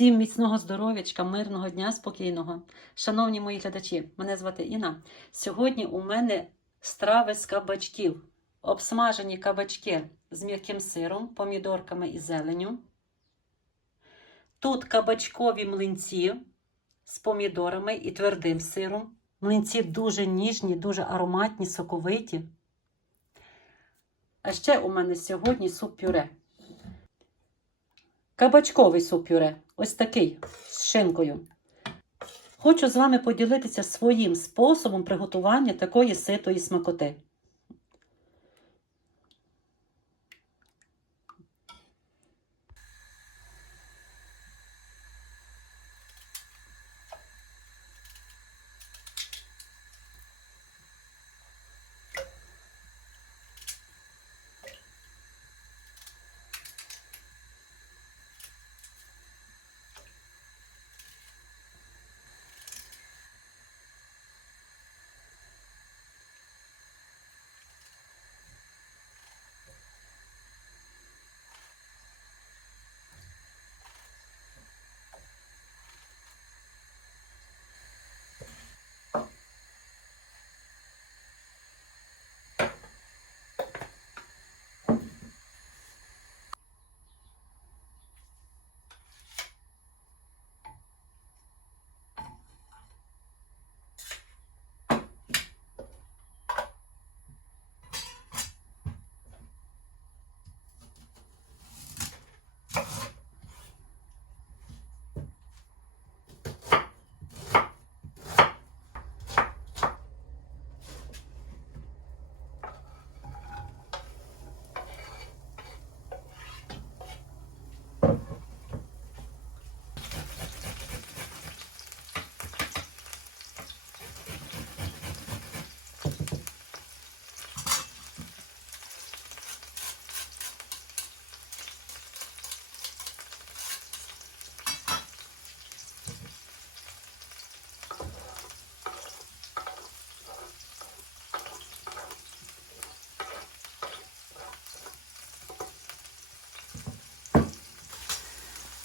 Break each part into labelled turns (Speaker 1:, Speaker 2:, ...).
Speaker 1: Всім міцного здоров'ячка, мирного дня, спокійного. Шановні мої глядачі, мене звати Інна. Сьогодні у мене страви з кабачків, обсмажені кабачки з м'яким сиром, помідорками і зеленю. Тут кабачкові млинці з помідорами і твердим сиром. Млинці дуже ніжні, дуже ароматні, соковиті. А ще у мене сьогодні суп-пюре. Кабачковий суп-пюре. Ось такий з шинкою. Хочу з вами поділитися своїм способом приготування такої ситої смакоти.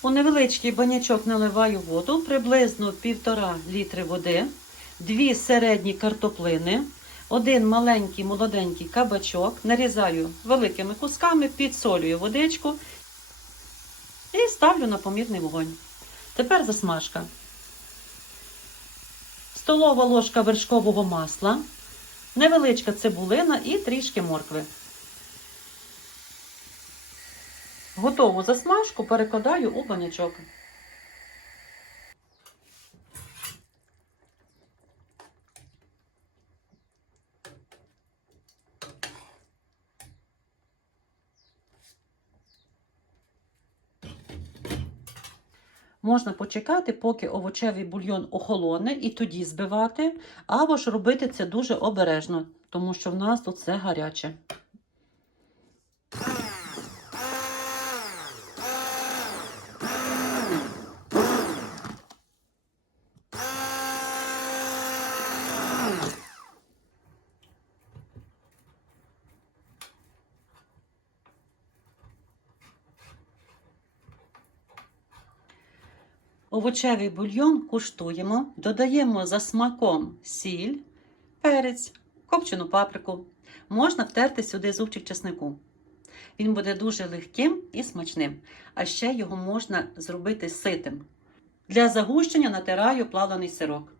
Speaker 1: У невеличкий банячок наливаю воду, приблизно 1,5 літри води, дві середні картоплини, один маленький молоденький кабачок, нарізаю великими кусками, підсолюю водичку і ставлю на помірний вогонь. Тепер засмажка. Столова ложка вершкового масла, невеличка цибулина і трішки моркви. Готову засмажку перекладаю у банячок. Можна почекати, поки овочевий бульйон охолоне, і тоді збивати, або ж робити це дуже обережно, тому що в нас тут все гаряче. Овочевий бульйон куштуємо, додаємо за смаком сіль, перець, копчену паприку. Можна втерти сюди зубчик чеснику. Він буде дуже легким і смачним, а ще його можна зробити ситим. Для загущення натираю плавлений сирок.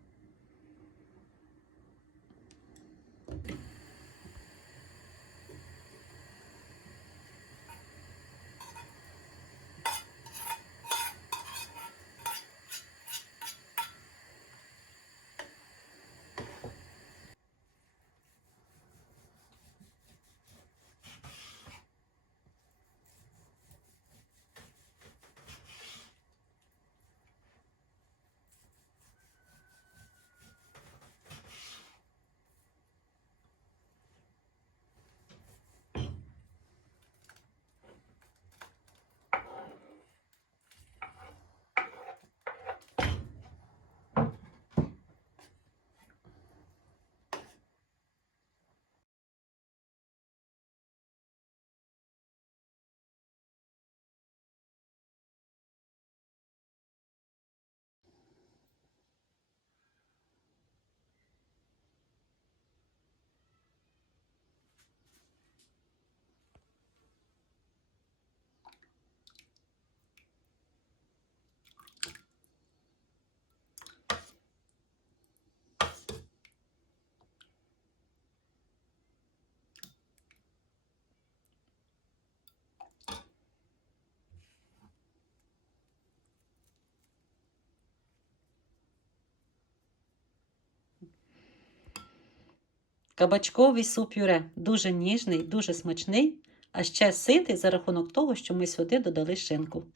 Speaker 1: Кабачковий суп-пюре дуже ніжний, дуже смачний, а ще ситий за рахунок того, що ми сюди додали шинку.